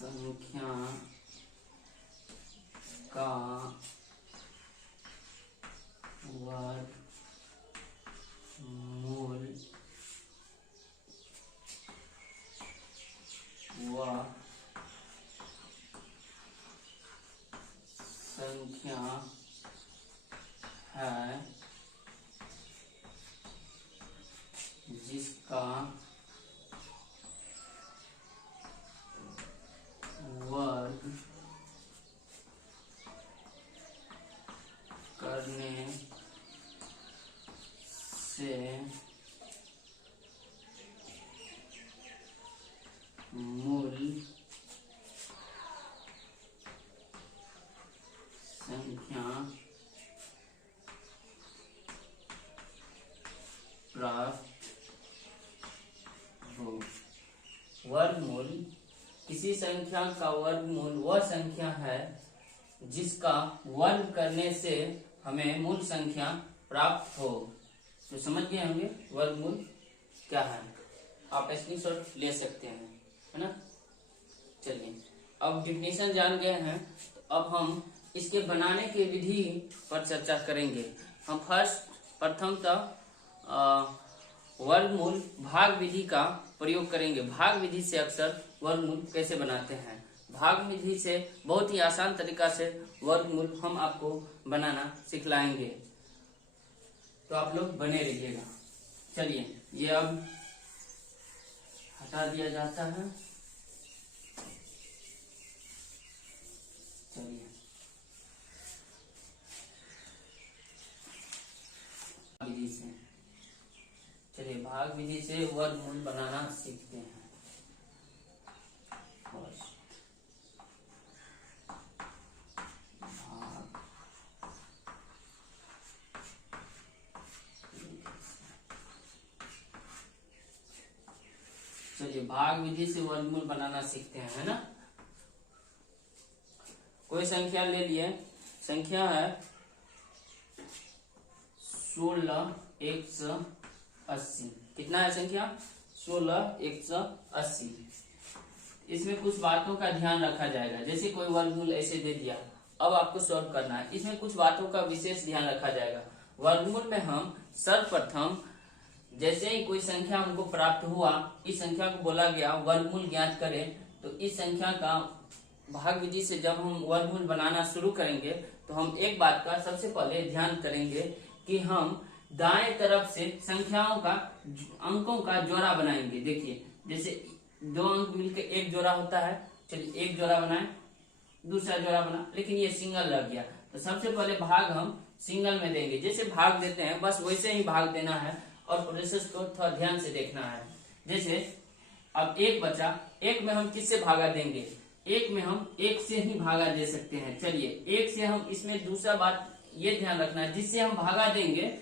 संख्या का वर्गमूल व संख्या है जिसका वर्ग करने से मूल संख्या प्राप्त हो। वर्गमूल किसी संख्या का वर्गमूल वह संख्या है जिसका वर्ग करने से हमें मूल संख्या प्राप्त हो। तो समझ गए होंगे वर्गमूल क्या है। आप स्क्रीनशॉट ले सकते हैं, है ना। चलिए अब डिफिनेशन जान गए हैं, तो अब हम इसके बनाने की विधि पर चर्चा करेंगे। हम प्रथमतः वर्गमूल भाग विधि का प्रयोग करेंगे। भाग विधि से अक्सर वर्गमूल कैसे बनाते हैं, भाग विधि से बहुत ही आसान तरीका से वर्गमूल हम आपको बनाना सिखलाएंगे, तो आप लोग बने रहिएगा। चलिए ये अब हटा दिया जाता है। चलिए विधि से चलिए भाग विधि से वर्गमूल बनाना सीखते हैं। चलिए भाग विधि से वर्गमूल बनाना सीखते हैं, है ना। कोई संख्या ले लिए, संख्या है 16,180। कितना है संख्या? 16,180। इसमें कुछ बातों का ध्यान रखा जाएगा। जैसे कोई वर्गमूल ऐसे दे दिया, अब आपको सॉल्व करना है। इसमें कुछ बातों का विशेष ध्यान रखा जाएगा। वर्गमूल में हम सर्वप्रथम जैसे ही कोई संख्या हमको प्राप्त हुआ, इस संख्या को बोला गया वर्गमूल ज्ञात करें, तो इस संख्या का भाग विधि से जब हम वर्गमूल बनाना शुरू करेंगे तो हम एक बात का सबसे पहले ध्यान करेंगे कि हम दाएं तरफ से संख्याओं का अंकों का जोड़ा बनाएंगे। देखिए जैसे दो अंक मिलकर एक जोड़ा होता है, चलिए एक जोड़ा बनाए, दूसरा जोड़ा बना, लेकिन ये सिंगल रह गया। तो सबसे पहले भाग हम सिंगल में देंगे। जैसे भाग देते हैं बस वैसे ही भाग देना है और प्रोसेस को थोड़ा ध्यान से देखना है। जैसे अब एक बचा, एक में हम किससे भागा देंगे? एक में हम एक से ही भागा दे सकते हैं। चलिए एक से हम इसमें दूसरा बात ये ध्यान रखना है, जिससे हम भागा देंगे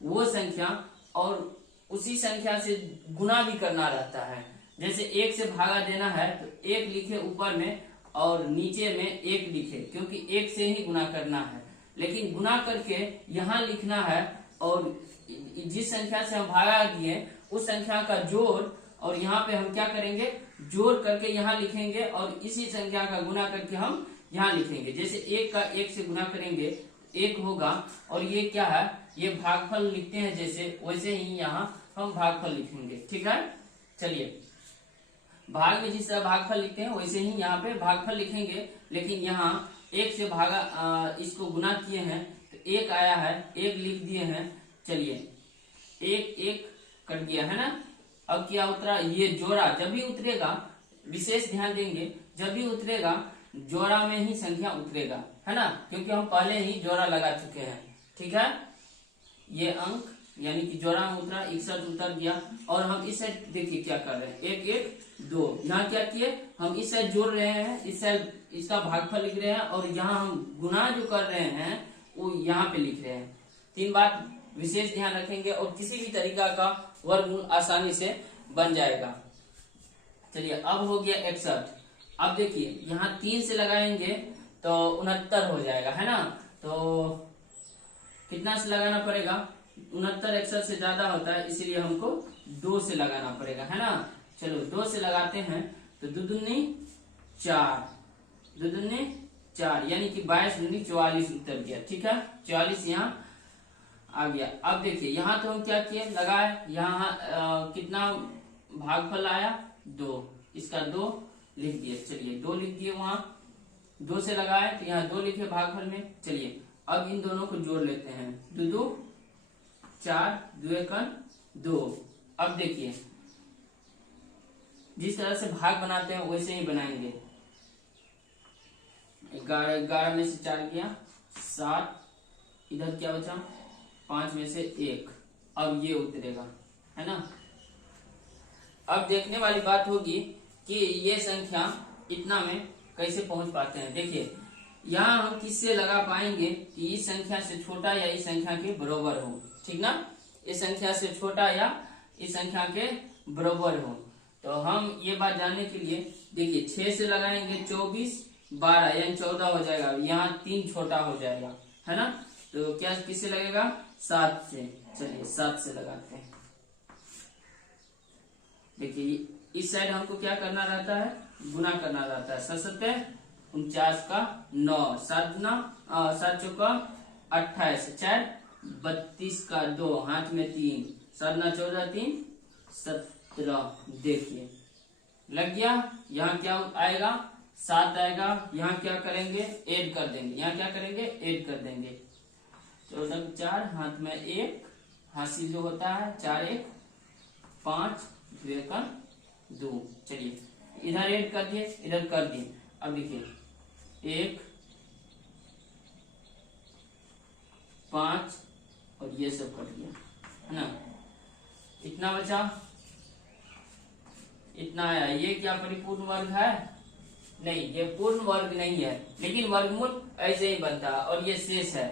वो संख्या और उसी संख्या से गुना भी करना रहता है। जैसे एक से भागा देना है तो एक लिखे ऊपर में और नीचे में एक लिखे, क्योंकि एक से ही गुना करना है। लेकिन गुना करके यहाँ लिखना है और जिस संख्या से हम भागा दिए उस संख्या का जोड़, और यहाँ पे हम क्या करेंगे? जोड़ करके यहाँ लिखेंगे और इसी संख्या का गुना करके हम यहाँ लिखेंगे। जैसे एक का एक से गुना करेंगे एक होगा, और ये क्या है? ये भागफल लिखते हैं जैसे, वैसे ही यहाँ हम भागफल लिखेंगे। ठीक है, चलिए भाग में जिस तरह भागफल लिखते हैं वैसे ही यहाँ पे भागफल लिखेंगे। लेकिन यहाँ एक से भागा इसको गुना किए हैं तो एक आया है, एक लिख दिए हैं। चलिए एक एक कट गया है ना। अब क्या उतरा? ये जोड़ा जब भी उतरेगा, विशेष ध्यान देंगे, जब भी उतरेगा जोड़ा में ही संख्या उतरेगा, है ना, क्योंकि हम पहले ही जोड़ा लगा चुके हैं। ठीक है, ये अंक यानी कि जोड़ा में उतरा, 61 उतर गया। और हम इस साइड देखिए क्या कर रहे हैं, एक एक दो, यहाँ क्या किए? हम इस साइड जोड़ रहे हैं, इस साइड इसका भागफल लिख रहे हैं, और यहाँ हम गुना जो कर रहे हैं वो यहाँ पे लिख रहे हैं। तीन बात विशेष ध्यान रखेंगे और किसी भी तरीका का वर्गमूल आसानी से बन जाएगा। चलिए अब हो गया 61। अब देखिए यहाँ 3 से लगाएंगे तो 69 हो जाएगा, है ना। तो कितना से लगाना पड़ेगा? 69 61 से ज्यादा होता है, इसीलिए हमको 2 से लगाना पड़ेगा, है ना। चलो 2 से लगाते हैं तो 2 दूनी 4, 2 दूनी 4, यानी कि 22 दूनी 44 उत्तर गया। ठीक है, 44 यहाँ आ गया। अब देखिए यहाँ तो हम क्या किए, लगाए, यहाँ कितना भागफल आया 2, इसका 2 लिख दिए। चलिए 2 लिख दिए, वहां 2 से लगाए तो यहाँ 2 लिखे भागफल में। चलिए अब इन दोनों को जोड़ लेते हैं, 2 2 4, 2 1 2। अब देखिए जिस तरह से भाग बनाते हैं वैसे ही बनाएंगे। 11 में से 4 गया 7, इधर क्या बचा 5 में से 1, अब ये उतरेगा, है ना। अब देखने वाली बात होगी कि ये संख्या इतना में कैसे पहुंच पाते हैं। देखिए यहाँ हम किससे लगा पाएंगे कि इस संख्या से छोटा या इस संख्या के बराबर हो, ठीक ना, इस संख्या से छोटा या इस संख्या के बराबर हो। तो हम ये बात जानने के लिए देखिए 6 से लगाएंगे 24, 12 यानी 14 हो जाएगा, यहाँ 3 छोटा हो जाएगा, है ना। तो क्या किससे लगेगा 7 से। चलिए 7 से लगाते हैं। देखिए इस साइड हमको क्या करना रहता है, गुना करना रहता है। 7 49 का 9, 7 गुना 7 चौका 28, 4 32 का 2, हाथ में 3, 7 गुना 14 3 17। देखिए लग गया। यहाँ क्या आएगा 7 आएगा। यहाँ क्या करेंगे ऐड कर देंगे, यहाँ क्या करेंगे ऐड कर देंगे। 14 4, हाथ में 1, हासिल जो होता है 4 1 5, 2 1 2। चलिए इधर ऐड कर दिए, इधर कर दिए। अब देखिए 1 5 और ये सब कट गया, है ना। इतना बचा, इतना आया। ये क्या परिपूर्ण वर्ग है? नहीं, ये पूर्ण वर्ग नहीं है, लेकिन वर्गमूल ऐसे ही बनता है और ये शेष है,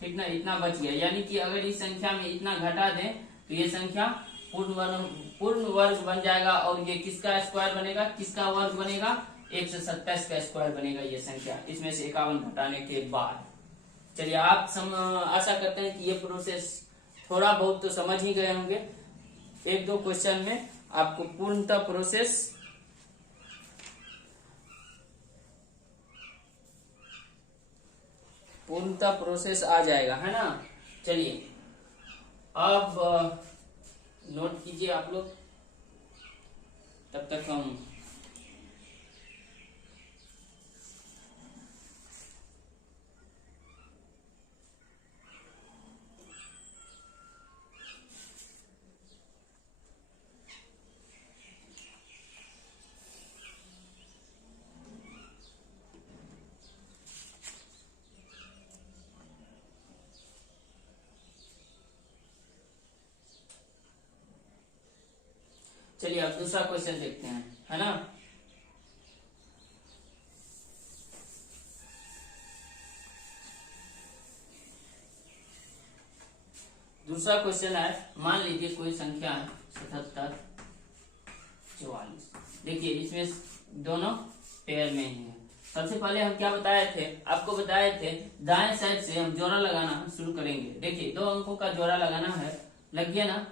ठीक ना। इतना बच गया, यानी कि अगर इस संख्या में इतना घटा दें तो ये संख्या पूर्ण वर्ग बन जाएगा। और ये किसका स्क्वायर बनेगा, किसका वर्ग बनेगा 127 का स्क्वायर बनेगा ये संख्या, इसमें से 51 घटाने के बाद। चलिए आप आशा करते हैं कि ये प्रोसेस थोड़ा बहुत तो समझ ही गए होंगे। 1-2 क्वेश्चन में आपको पूर्णतः प्रोसेस आ जाएगा, है ना। चलिए अब नोट कीजिए आप लोग, तब तक हम चलिए अब दूसरा क्वेश्चन देखते हैं, है ना। दूसरा क्वेश्चन है, मान लीजिए कोई संख्या है 77 44। देखिए इसमें दोनों पेयर में ही है। सबसे पहले हम क्या बताए थे, आपको बताए थे दाएं साइड से हम जोड़ा लगाना शुरू करेंगे। देखिए 2 अंकों का जोड़ा लगाना है, लग गया ना।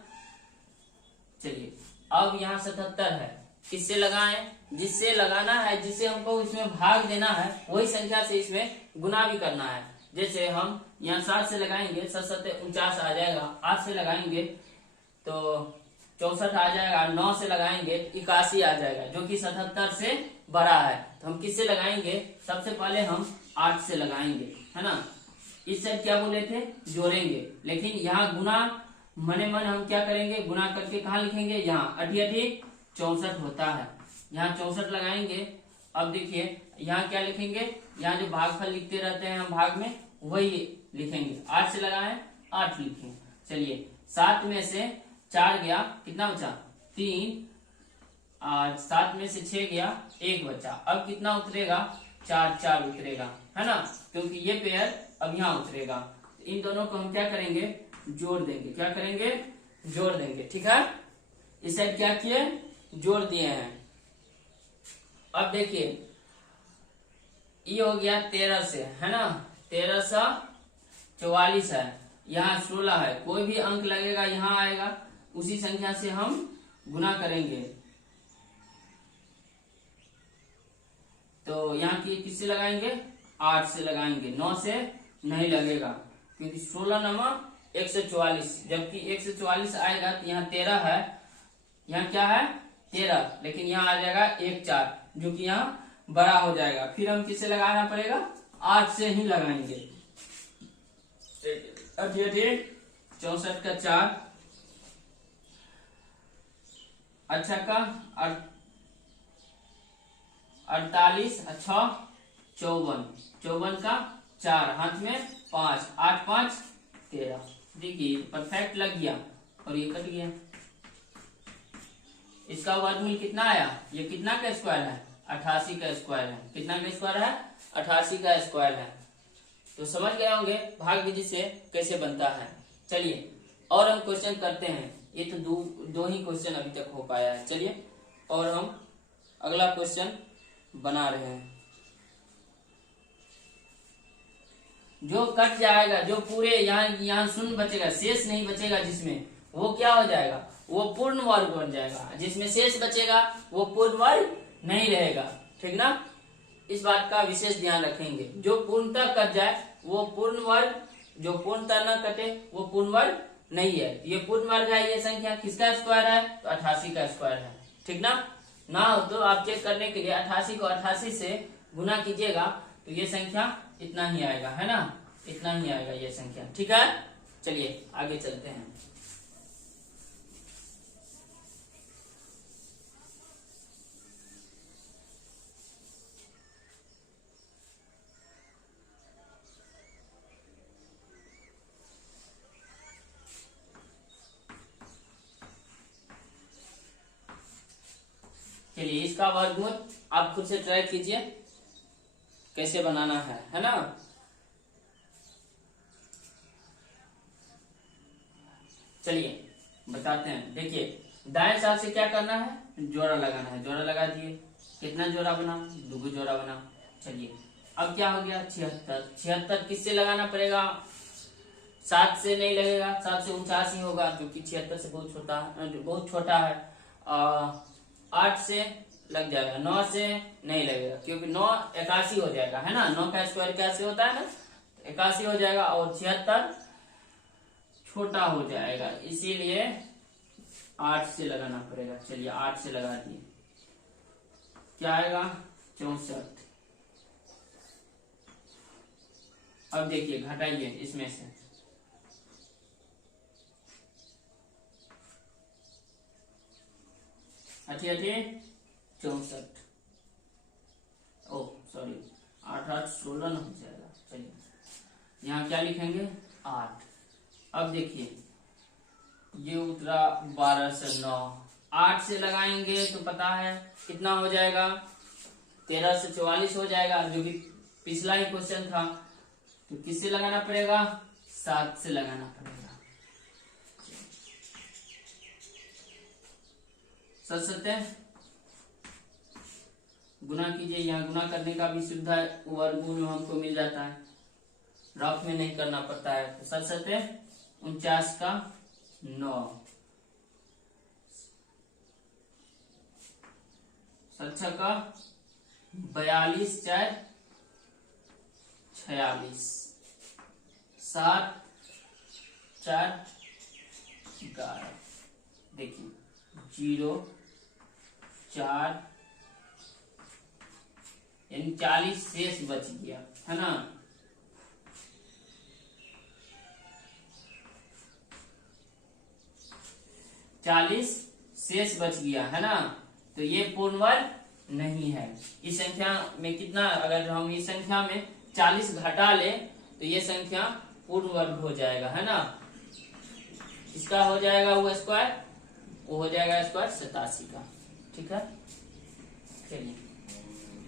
चलिए अब यहाँ 77 है, किससे लगाएं, जिससे लगाना है, जिससे हमको इसमें भाग देना है वही संख्या से इसमें गुना भी करना है। जैसे हम यहाँ 7 से लगाएंगे 7 7 49 आ जाएगा, 8 से लगाएंगे तो 64 आ जाएगा, 9 से लगाएंगे 81 आ जाएगा, जो कि 77 से बड़ा है। तो हम किससे लगाएंगे, सबसे पहले हम 8 से लगाएंगे, है ना। इस साइड क्या बोले थे जोड़ेंगे, लेकिन यहाँ गुना मने मन हम क्या करेंगे, गुना करके कहाँ लिखेंगे, यहाँ 8 8 64 होता है, यहाँ 64 लगाएंगे। अब देखिए यहाँ क्या लिखेंगे, यहाँ जो भागफल लिखते रहते हैं हम भाग में वही लिखेंगे। 8 से लगाएं 8 लिखें। चलिए 7 में से 4 गया, कितना बचा 3, 7 में से 6 गया 1 बचा। अब कितना उतरेगा 4 4 उतरेगा, है ना, क्योंकि ये पेयर अब यहाँ उतरेगा। इन दोनों को हम क्या करेंगे जोड़ देंगे, क्या करेंगे जोड़ देंगे, ठीक है। इस साइड क्या किए जोड़ दिए हैं। अब देखिए ये हो गया 13 से, है ना, 13 सा 44 है, यहाँ 16 है, कोई भी अंक लगेगा यहाँ आएगा, उसी संख्या से हम गुना करेंगे। तो यहाँ की किससे लगाएंगे, 8 से लगाएंगे, 9 से नहीं लगेगा, क्योंकि 16 नंबर 144, जबकि 144 आएगा तो यहाँ 13 है, यहाँ क्या है 13, लेकिन यहाँ आ जाएगा 1 4, जो कि यहाँ बड़ा हो जाएगा। फिर हम किससे लगाना पड़ेगा, 8 से ही लगाएंगे। 64 का 4, अच्छा का 48, अच्छा 54, 54 का 4, हाथ में 5, 8 5 13। देखिए परफेक्ट लग गया और ये कट गया। इसका वर्गमूल कितना आया, ये कितना का स्क्वायर है, 88 का स्क्वायर है। कितना का स्क्वायर है, 88 का स्क्वायर है। तो समझ गए होंगे भाग विधि से कैसे बनता है। चलिए और हम क्वेश्चन करते हैं। ये तो दो ही क्वेश्चन अभी तक हो पाया है। चलिए और हम अगला क्वेश्चन बना रहे हैं। जो कट जाएगा, जो पूरे यहाँ शून्य बचेगा, शेष नहीं बचेगा, जिसमें वो क्या हो जाएगा, वो पूर्ण वर्ग बन जाएगा। जिसमें शेष बचेगा वो पूर्ण वर्ग नहीं रहेगा। ठीक ना, इस बात का विशेष ध्यान रखेंगे। जो पूर्णतः कट जाए वो पूर्ण वर्ग, जो पूर्णतः न कटे वो पूर्ण वर्ग नहीं है। ये पूर्ण वर्ग है, ये संख्या किसका स्क्वायर है, तो 88 का स्क्वायर है। ठीक ना हो तो आप चेक करने के लिए 88 को 88 से गुना कीजिएगा तो ये संख्या इतना ही आएगा, है ना, इतना ही आएगा ये संख्या। ठीक है, चलिए आगे चलते हैं। चलिए इसका वर्गमूल आप खुद से ट्राई कीजिए कैसे बनाना है ना। चलिए बताते हैं। देखिए दाएं साइड से क्या करना है, जोड़ा लगाना है। जोड़ा लगा दिए, कितना जोड़ा बना, 2 जोड़ा बना। चलिए अब क्या हो गया, 76। 76 किससे लगाना पड़ेगा, 7 से नहीं लगेगा, 7 से 49 ही होगा, जो कि 76 से बहुत छोटा है। 8 से लग जाएगा, 9 से नहीं लगेगा, क्योंकि 9 81 हो जाएगा, है ना। 9 का स्क्वायर कैसे होता है ना, 81 हो जाएगा, और 76 छोटा हो जाएगा, इसीलिए 8 से लगाना पड़ेगा। चलिए 8 से लगा दिए, क्या आएगा 64। अब देखिए घटाइए इसमें से, अठी 64, ओ सॉरी 8 8 16 हो जाएगा। चलिए यहाँ क्या लिखेंगे 8। अब देखिए ये उतरा 12 से 9, 8 से लगाएंगे तो पता है कितना हो जाएगा, 13 से 44 हो जाएगा, जो कि पिछला ही क्वेश्चन था। तो किससे लगाना पड़ेगा, 7 से लगाना पड़ेगा। सत्य गुना कीजिए, यहाँ गुना करने का भी सुविधा वर्गमूल हमको मिल जाता है, रफ में नहीं करना पड़ता है। तो सत्य 49 का 9, सत्य का 42 4 46, 7 4 11। देखिए 0 4 यानी 40 शेष बच गया, है ना। शेष बच गया, है ना। तो ये पूर्ण वर्ग नहीं है। इस संख्या में कितना, अगर हम इस संख्या में 40 घटा ले तो ये संख्या पूर्ण वर्ग हो जाएगा, है ना। इसका हो जाएगा वो स्क्वायर, वो हो जाएगा स्क्वायर 87 का। ठीक है, चलिए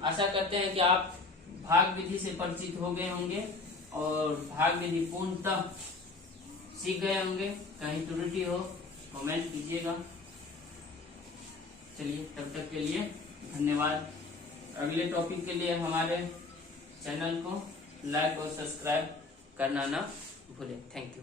आशा करते हैं कि आप भाग विधि से परिचित हो गए होंगे और भाग विधि पूर्णतः सीख गए होंगे। कहीं त्रुटि हो कमेंट कीजिएगा। चलिए तब तक के लिए धन्यवाद। अगले टॉपिक के लिए हमारे चैनल को लाइक और सब्सक्राइब करना ना भूलें। Thank you.